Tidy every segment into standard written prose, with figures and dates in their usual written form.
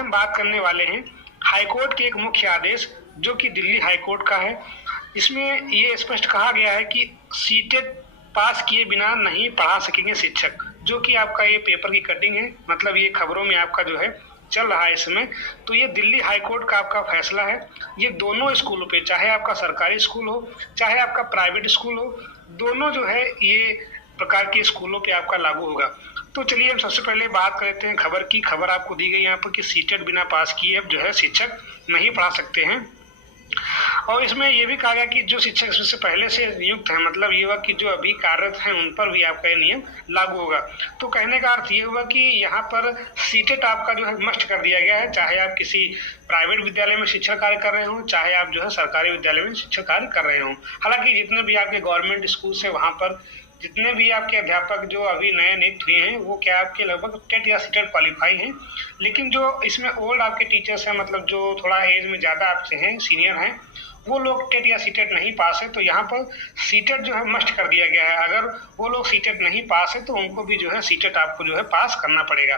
हम बात करने वाले हैं हाईकोर्ट के एक मुख्य आदेश जो कि दिल्ली हाईकोर्ट का है। इसमें ये स्पष्ट कहा गया है कि सीटेट पास किए बिना नहीं पढ़ा सकेंगे शिक्षक, जो कि आपका ये पेपर की कटिंग है, मतलब ये खबरों में आपका जो है चल रहा है इस समय। तो ये दिल्ली हाईकोर्ट का आपका फैसला है। ये दोनों स्कूलों पे, चाहे आपका सरकारी स्कूल हो चाहे आपका प्राइवेट स्कूल हो, दोनों जो है ये प्रकार के स्कूलों पे आपका लागू होगा। तो चलिए हम सबसे पहले बात करते हैं खबर की। खबर आपको दी गई यहाँ पर कि सीटेट बिना पास किए अब जो है शिक्षक नहीं पढ़ा सकते हैं। और इसमें यह भी कहा गया कि जो शिक्षक इससे पहले से नियुक्त है, मतलब ये हुआ कि जो अभी कार्यरत हैं उन पर भी आपका ये नियम लागू होगा। तो कहने का अर्थ ये हुआ कि यहाँ पर सीटेट आपका जो है मस्ट कर दिया गया है, चाहे आप किसी प्राइवेट विद्यालय में शिक्षण कार्य कर रहे हो, चाहे आप जो है सरकारी विद्यालय में शिक्षण कार्य कर रहे हो। हालांकि जितने भी आपके गवर्नमेंट स्कूल से वहाँ पर जितने भी आपके अध्यापक जो अभी नए नियुक्त हुए हैं वो क्या आपके लगभग टेट या सीटेट क्वालिफाई हैं। लेकिन जो इसमें ओल्ड आपके टीचर्स हैं, मतलब जो थोड़ा एज में ज़्यादा आपसे हैं, सीनियर हैं, वो लोग टेट या सीटेट नहीं पास है। तो यहाँ पर सीटेट जो है मस्ट कर दिया गया है। अगर वो लोग सीटेट नहीं पास है तो उनको भी जो है सीटेट आपको जो है पास करना पड़ेगा।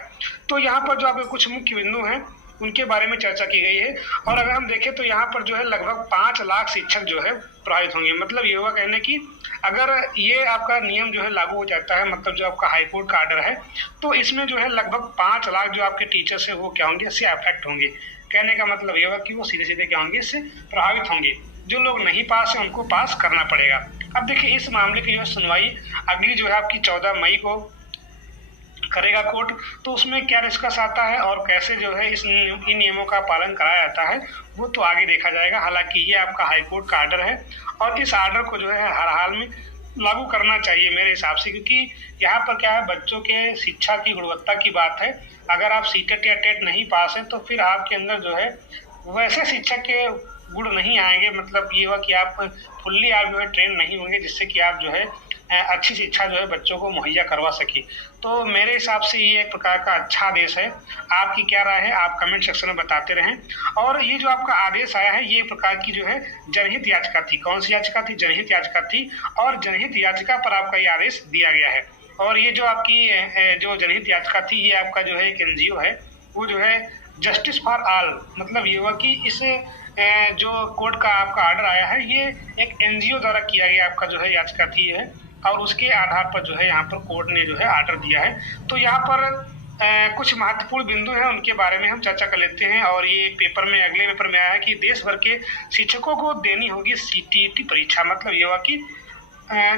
तो यहाँ पर जो आपके कुछ मुख्य बिंदु हैं उनके बारे में चर्चा की गई है। और अगर हम देखें तो यहाँ पर जो है लगभग 5 लाख शिक्षक जो है प्रभावित होंगे। मतलब ये होगा कहने की अगर ये आपका नियम जो है लागू हो जाता है, मतलब जो आपका हाईकोर्ट का आर्डर है, तो इसमें जो है लगभग 5 लाख जो आपके टीचर्स है वो क्या होंगे, इससे अफेक्ट होंगे। कहने का मतलब ये होगा कि वो सीधे सीधे क्या होंगे, इससे प्रभावित होंगे। जो लोग नहीं पास है उनको पास करना पड़ेगा। अब देखिए इस मामले की जो सुनवाई अगली जो है आपकी 14 मई को करेगा कोर्ट। तो उसमें क्या निष्कर्ष आता है और कैसे जो है इन नियमों का पालन कराया जाता है वो तो आगे देखा जाएगा। हालांकि ये आपका हाईकोर्ट का आर्डर है और इस आर्डर को जो है हर हाल में लागू करना चाहिए मेरे हिसाब से, क्योंकि यहाँ पर क्या है, बच्चों के शिक्षा की गुणवत्ता की बात है। अगर आप सीटेट या टेट नहीं पास है तो फिर आपके अंदर जो है वैसे शिक्षक के गुण नहीं आएंगे। मतलब ये हुआ कि आप फुल्ली आप जो है ट्रेन नहीं होंगे जिससे कि आप जो है अच्छी शिक्षा जो है बच्चों को मुहैया करवा सके। तो मेरे हिसाब से ये एक प्रकार का अच्छा आदेश है। आपकी क्या राय है, आप कमेंट सेक्शन में बताते रहें। और ये जो आपका आदेश आया है ये प्रकार की जो है जनहित याचिका थी। कौन सी याचिका थी? जनहित याचिका थी। और जनहित याचिका पर आपका ये आदेश दिया गया है। और ये जो आपकी जो जनहित याचिका थी ये आपका जो है एक एनजीओ है, वो जो है जस्टिस फॉर ऑल, मतलब ये हुआ कि इस जो कोर्ट का आपका आर्डर आया है ये एक एनजीओ द्वारा किया गया आपका जो है याचिका थी है, और उसके आधार पर जो है यहाँ पर कोर्ट ने जो है आर्डर दिया है। तो यहाँ पर कुछ महत्वपूर्ण बिंदु हैं उनके बारे में हम चर्चा कर लेते हैं। और ये पेपर में अगले पेपर में आया है कि देश भर के शिक्षकों को देनी होगी सीटीईटी परीक्षा। मतलब ये हुआ कि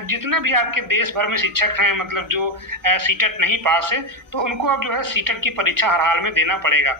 जितने भी आपके देश भर में शिक्षक हैं, मतलब जो सीटेट नहीं पास है, तो उनको अब जो है सीटेट की परीक्षा हर हाल में देना पड़ेगा।